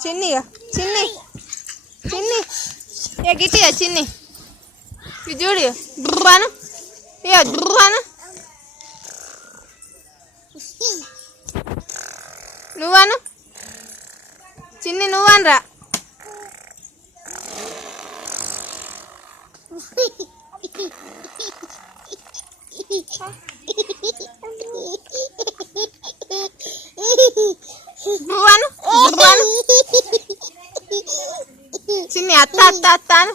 చిన్నిగా చిన్ని చిన్ని ఇక గిట్టిగా చిన్ని ఇది చూడు డ్రాను ఇక డ్రాను నువ్వాను చిన్ని నువ్వనరా నువ్వాను చిన్ని అత్త అత్త అత్తాను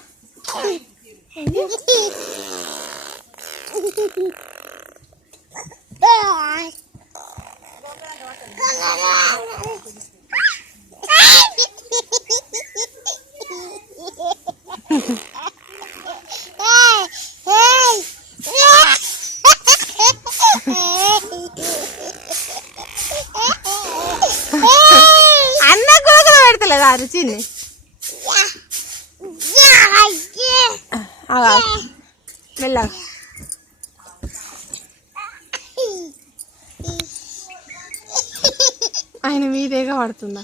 అన్న కూడా పెడతలేదు ఆ రుచిని మెల్లగా ఆయన మీదేగా పడుతుందా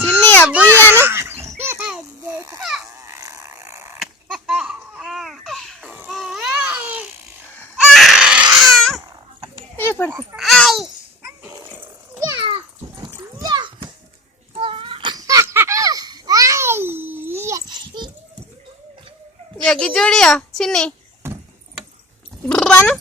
చిన్ని అబ్బుయ్యాను పడుతుంది చూడియా చిన్ని డ్రాను